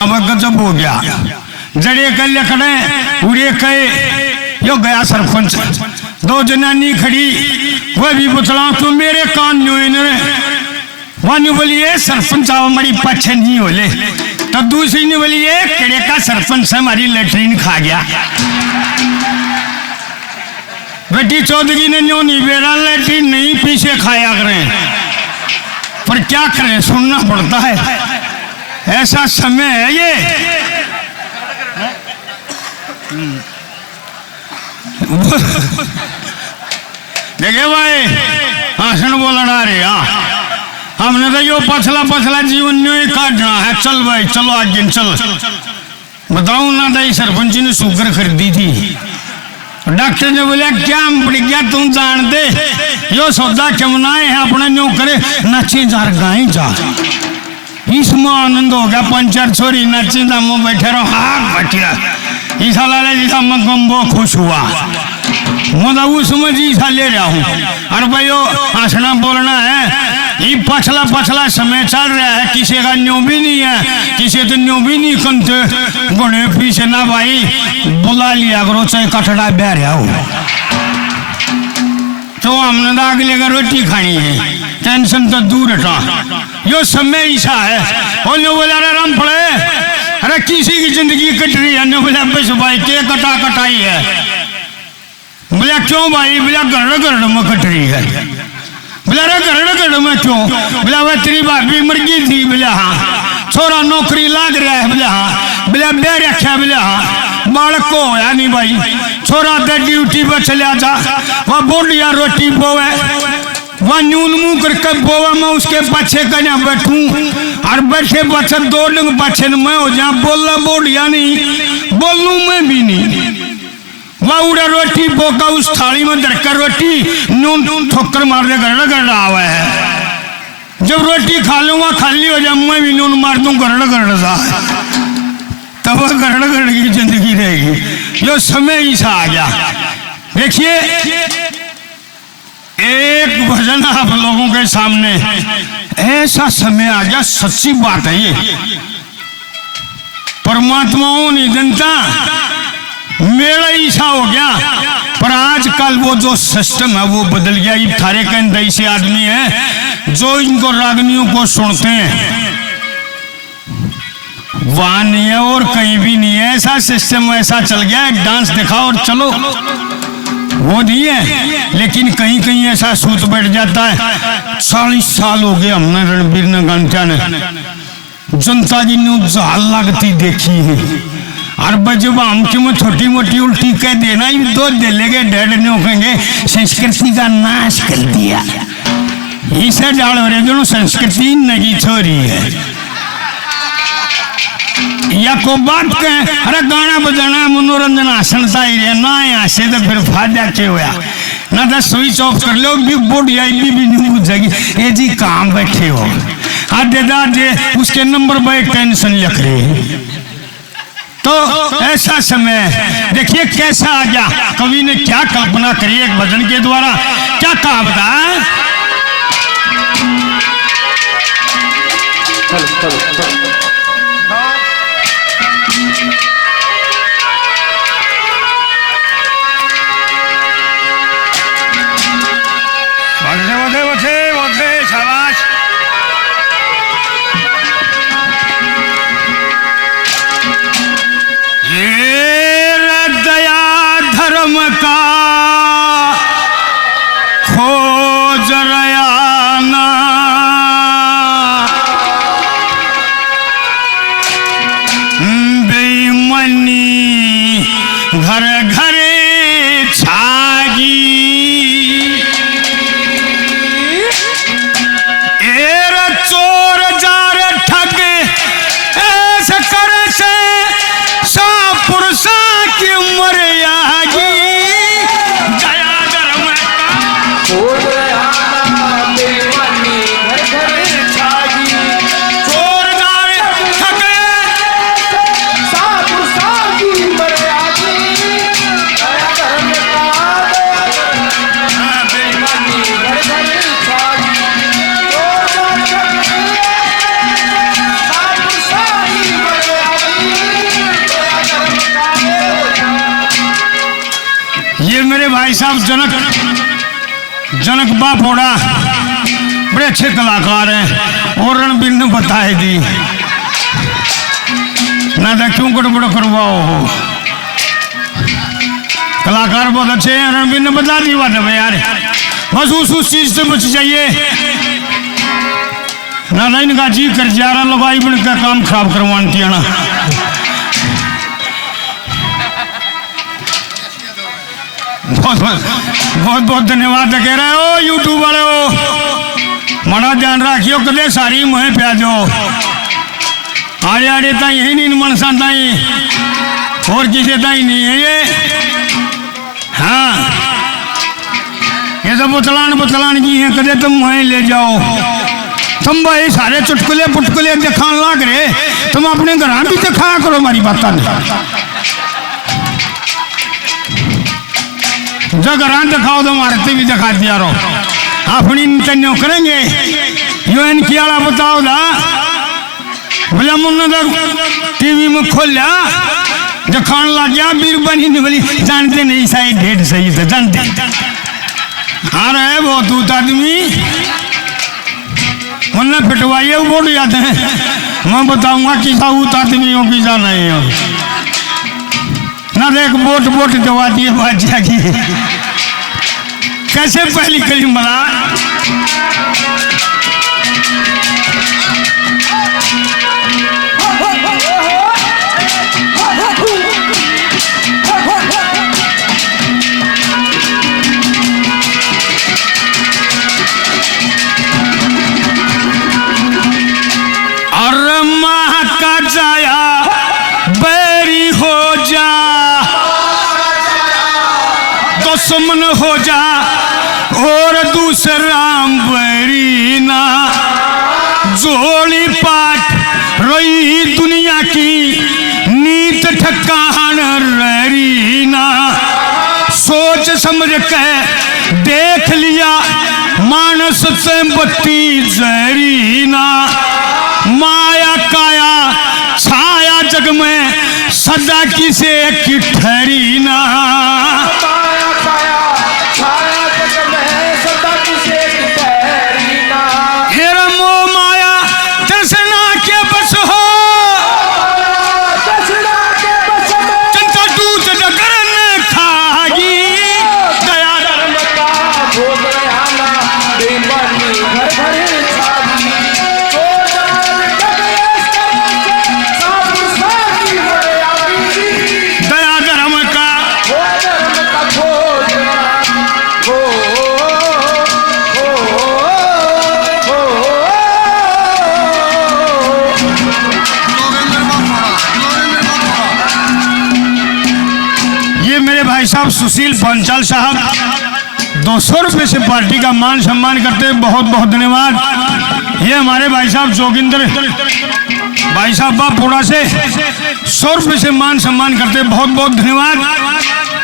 अब गजब हो गया। जड़े कल लकड़े उड़े कहे यो गया सरपंच। दो जनानी खड़ी वह भी बुतला तो मेरे कान न्यू बोलिए सरपंच आओ हमारी पछ नहीं होले। तब दूसरी ने बोली ये केड़े का सरपंच हमारी लेटरिन खा गया। बेटी चौधरी ने न्यू नहीं बेरा लेटरिन नहीं पीछे खाया करें, पर क्या करें सुनना पड़ता है, ऐसा समय है ये। देखे भाई भाषण बोलना रे, हमने तो यो पछला पछला जीवन न्यू ही काटना है। चल भाई चलो आगे चल। बताऊं ना दाई सरपंच ने शुगर खरीदी थी। डॉक्टर ने बोला क्या पड़ गया तुम जान दे यो सौदा चमना है अपने न्यू करे नाची जार गाय जा। इसमें आनंद हो गया। पंचर छोरी नाची जा मुँह बैठे रहो हाँ बैठिया ईसा लाले जी मैं गम्बो खुश हुआ। मैं तो उसमें जी ईसा ले रहा हूँ। और भाई हंसना बोलना है। ये पछला पछला समय चल रहा है, किसी का न्यू भी नहीं है, किसी तो न्यू भी नहीं कंते गुणे पीछे ना भाई बुला लिया करो चाहे कटड़ा बह रहा हो। तो हमने तो अगले का रोटी खानी है, टेंशन तो दूर हटा। यो समय ऐसा है। और न्यू बोला अरे राम पड़े अरे किसी की जिंदगी कट रही है। न्यू बोला बस भाई के कटा कटाई है। बोला क्यों भाई? बोला गरड़ गरड़ में कट रही है। बोला रे गरड़ गरड़ में क्यों? बोला वह तेरी भाभी मर गई थी। बोला हाँ। छोरा नौकरी लाग रहा है। बोला हाँ। बोला ब्याह रखा। बोला हाँ। बालक को होया नहीं भाई। छोरा तो ड्यूटी पर चला जा, वह बोलिया रोटी बोवे, वह न्यून मुँह करके बोवा, मैं उसके पीछे कहीं बैठूं और बैठे बच्चे दो डंग पीछे मैं हो जा। बोलना बोलिया नहीं, बोलूं मैं भी नहीं। वह उड़ा रोटी बोका उस थाली में धरकर रोटी नून ठोकर मार दे गरड़ गरड़ आवा है। जब रोटी खा लूंगा खाली हो जा मैं भी नून मार दूं गरड़ गरड़ सा, तब गरड़ गरड़ की जिंदगी रहेगी। जो समय ही सा आ गया। देखिए एक भजन आप लोगों के सामने ऐसा समय आ गया, सच्ची बात है ये। परमात्माओं ने जनता मेरा ईसा हो गया, पर आजकल वो जो सिस्टम है वो बदल गया। ये थारे कन ऐसे आदमी है जो इनको रागनियों को सुनते हैं, वहां नहीं है और कहीं भी नहीं है। ऐसा सिस्टम ऐसा चल गया है, डांस दिखाओ और चलो, वो नहीं है। लेकिन कहीं कहीं ऐसा सूत बैठ जाता है। 40 साल हो गए हमने रणबीर ने गांठा ने जनता की न्यूज झाल लगती देखी है। और जब हम क्यों छोटी मोटी उल्टी कह देना ही दो दे लेंगे डैड ने कहेंगे संस्कृति का नाश कर दिया। इसे डाल रहे दोनों संस्कृति नहीं छोड़ी है। या को बात कहें अरे गाना बजाना मनोरंजन आसनता ही रहे ना यहाँ से तो फिर फायदा क्या हुआ ना। तो स्विच ऑफ कर लो भी बोर्ड या भी नहीं बुझेगी। ये जी काम बैठे हो आधे दादे उसके नंबर पर टेंशन लिख रहे हैं। तो ऐसा समय देखिए कैसा आ गया। कवि ने क्या कल्पना करी एक भजन के द्वारा, क्या कहा बता। शाबाश। दया धर्म का खोज रयाना भाई साहब जनक बापोड़ा बड़े अच्छे कलाकार हैं और रणबीर ने बताए दी ना था क्यों गड़बड़ करवाओ हो कलाकार बहुत अच्छे हैं रणबीर ने बता दी बात है यार बस उस चीज से बच जाइए ना इनका जी कर जा रहा लगाई बन का काम खराब करवाती है ना बहुत बहुत धन्यवाद कह रहे हो यूट्यूब वाले हो बड़ा ध्यान रखियो कदे सारी मुहे प्याजो आड़े आड़े ताई है नहीं मनसा ताई और किसी ताई नहीं है ये हाँ ये तो बुतलान की है कदे तुम मुहे ले जाओ तुम भाई सारे चुटकुले पुटकुले दिखान लग रहे तुम अपने घर भी दिखाया करो हमारी बात जो घर दिखाओ तो मारते भी दिखा दिया रहो अपनी तन्यो करेंगे यो इनकी आला बताओ दा बोला मुन्ना तो टीवी में खोलिया दिखान लग गया बीरबनी ने बोली जानते नहीं सही डेढ़ सही से जानते आ रहे है बहुत दूत आदमी मुन्ना पिटवाइए वो बोल जाते हैं मैं बताऊंगा किसा ऊत आदमी हो किसा नहीं हो ना देख बोट दवा दिए बादशाह की कैसे पहली कली मला और माँ का जाया बैरी हो जा दुश्मन हो जा और दूसरा बैरी ना जोड़ी पाठ रही दुनिया की नीत ठकान रही ना सोच समझ के देख लिया मानस से बत्ती जहरी ना माया काया छाया जग में सदा किसे की ठहरी ना साहब सुशील पंचाल साहब 200 रुपए से पार्टी का मान सम्मान करते हैं बहुत बहुत धन्यवाद ये हमारे भाई साहब जोगिंदर भाई साहब बापोड़ा से 100 रुपए से मान सम्मान करते हैं बहुत बहुत धन्यवाद